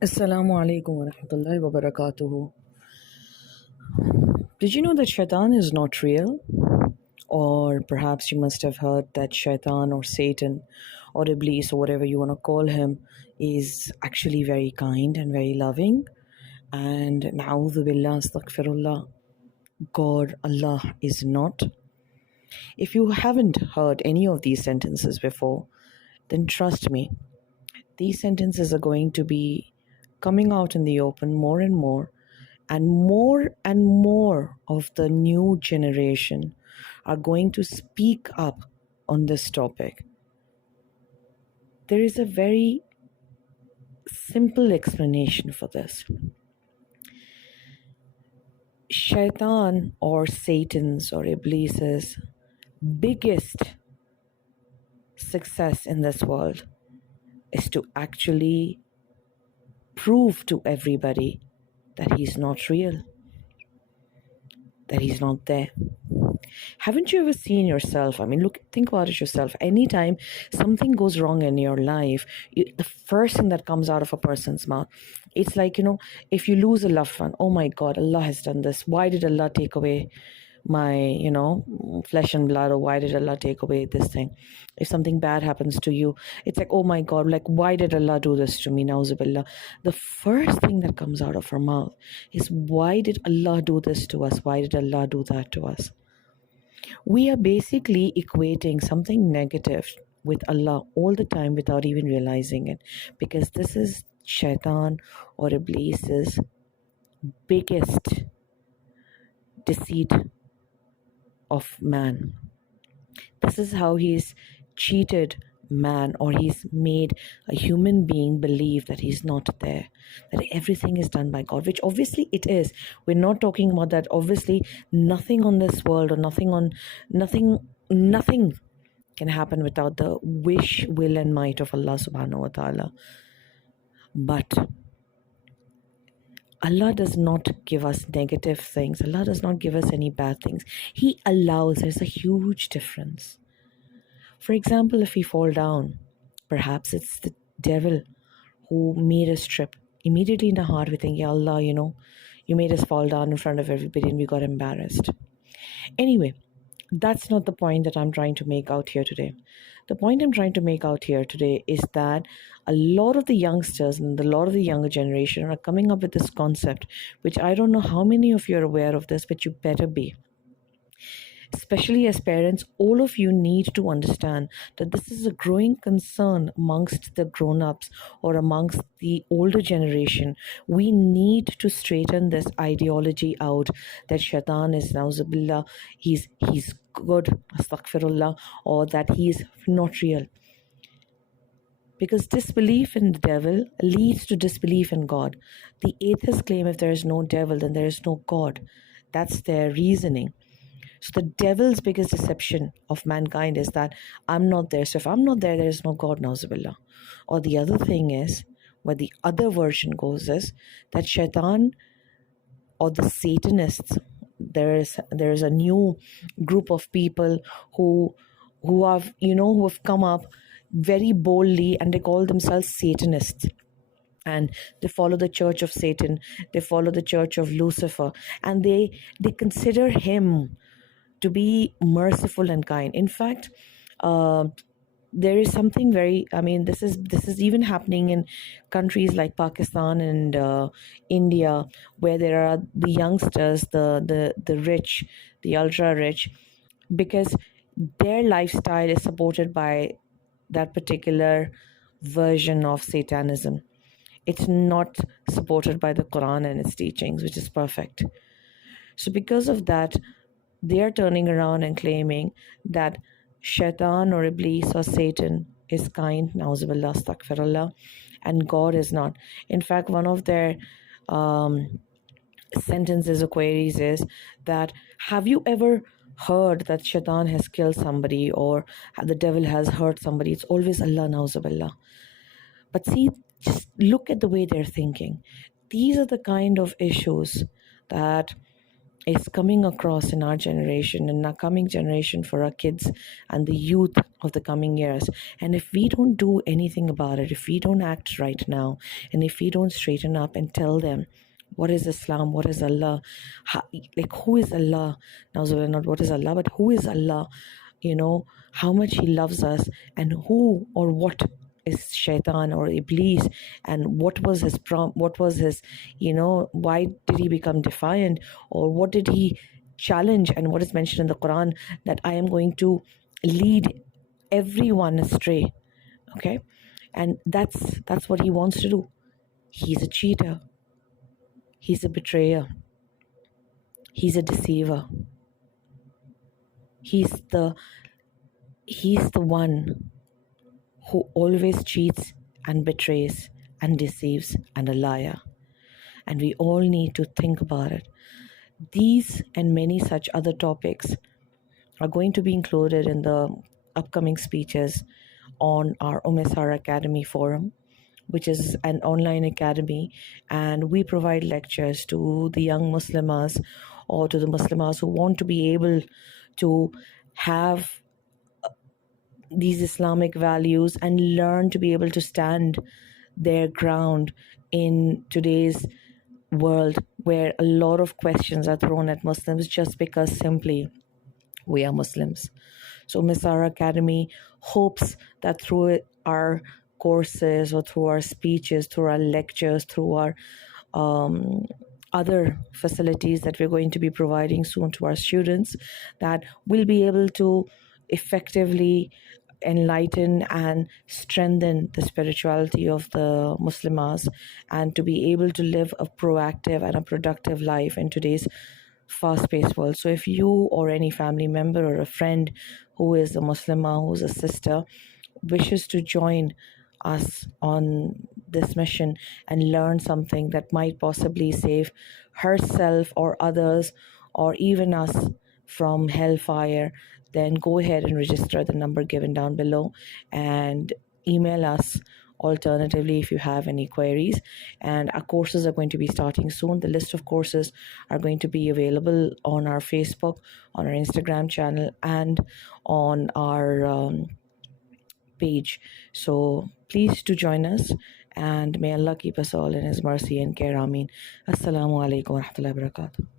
Assalamu alaikum wa rahmatullahi wa barakatuhu. Did you know that shaitan is not real? Or perhaps you must have heard that shaitan or Satan or Iblis or whatever you want to call him is actually very kind and very loving. And na'udhu billah, astaghfirullah, God, Allah is not. If you haven't heard any of these sentences before, then trust me, these sentences are going to be coming out in the open more and more of the new generation are going to speak up on this topic. There is a very simple explanation for this. Shaitan or Satan's or Iblis's biggest success in this world is to actually prove to everybody that he's not real, that he's not there. Haven't you ever seen yourself? I mean, think about it yourself. Anytime something goes wrong in your life, the first thing that comes out of a person's mouth, it's like, if you lose a loved one, oh my God, Allah has done this. Why did Allah take away my, flesh and blood? Or why did Allah take away this thing? If something bad happens to you, it's like, oh my God, like, why did Allah do this to me? Nauzubillah. The first thing that comes out of our mouth is, why did Allah do this to us? Why did Allah do that to us? We are basically equating something negative with Allah all the time without even realizing it, because this is shaitan or Iblis's biggest deceit of man. This is how he's cheated man, or he's made a human being believe that he's not there, that everything is done by God, which obviously it is. We're not talking about that. Obviously nothing on this world or nothing can happen without the wish, will and might of Allah subhanahu wa ta'ala. But Allah does not give us negative things. Allah does not give us any bad things. He allows. There's a huge difference. For example, if we fall down, perhaps it's the devil who made us trip. Immediately in our heart, we think, Ya Allah, you made us fall down in front of everybody and we got embarrassed. Anyway, that's not the point that I'm trying to make out here today. The point I'm trying to make out here today is that a lot of the youngsters and a lot of the younger generation are coming up with this concept, which I don't know how many of you are aware of this, but you better be. Especially as parents, all of you need to understand that this is a growing concern amongst the grown-ups or amongst the older generation. We need to straighten this ideology out that shaitan is nauzubillah, he's good, astaghfirullah, or that he's not real. Because disbelief in the devil leads to disbelief in God. The atheists claim if there is no devil, then there is no God. That's their reasoning. So the devil's biggest deception of mankind is that I'm not there. So if I'm not there, there is no God, nauzubillah. Or the other thing is, where the other version goes is that shaitan or the Satanists, there is a new group of people who have come up very boldly, and they call themselves Satanists. And they follow the church of Satan, they follow the church of Lucifer, and they consider him to be merciful and kind. In fact, there is something this is even happening in countries like Pakistan and India, where there are the youngsters, the rich, the ultra rich, because their lifestyle is supported by that particular version of Satanism. It's not supported by the Quran and its teachings, which is perfect. So because of that, they are turning around and claiming that shaitan or Iblis or Satan is kind, nauzubillah, astaghfirullah, and God is not. In fact, one of their sentences or queries is that, have you ever heard that shaitan has killed somebody or the devil has hurt somebody? It's always Allah, nauzubillah. But see, just look at the way they're thinking. These are the kind of issues that is coming across in our generation and our coming generation for our kids and the youth of the coming years. And if we don't do anything about it, if we don't act right now, and if we don't straighten up and tell them what is Islam, what is Allah, like who is Allah, now not what is Allah, but who is Allah, how much He loves us, and who or what is shaitan or iblis, and what was his why did he become defiant, or what did he challenge, and what is mentioned in the Quran, that I am going to lead everyone astray. Okay, and that's what he wants to do. He's a cheater, he's a betrayer, he's a deceiver, he's the one who always cheats and betrays and deceives and a liar. And we all need to think about it. These and many such other topics are going to be included in the upcoming speeches on our Umme Sara Academy forum, which is an online academy, and we provide lectures to the young Muslimahs or to the Muslimahs who want to be able to have these Islamic values and learn to be able to stand their ground in today's world, where a lot of questions are thrown at Muslims just because simply we are Muslims. So Umme Sara Academy hopes that through our courses or through our speeches, through our lectures, through our other facilities that we're going to be providing soon to our students, that we'll be able to effectively enlighten and strengthen the spirituality of the Muslimahs, and to be able to live a proactive and a productive life in today's fast-paced world. So if you or any family member or a friend who is a Muslimah, who's a sister, wishes to join us on this mission and learn something that might possibly save herself or others or even us from hellfire, then go ahead and register the number given down below and email us alternatively if you have any queries. And our courses are going to be starting soon. The list of courses are going to be available on our Facebook, on our Instagram channel, and on our page. So please do join us, and may Allah keep us all in His mercy and care. Ameen. Assalamu alaikum wa rahmatullahi wa barakatuhu.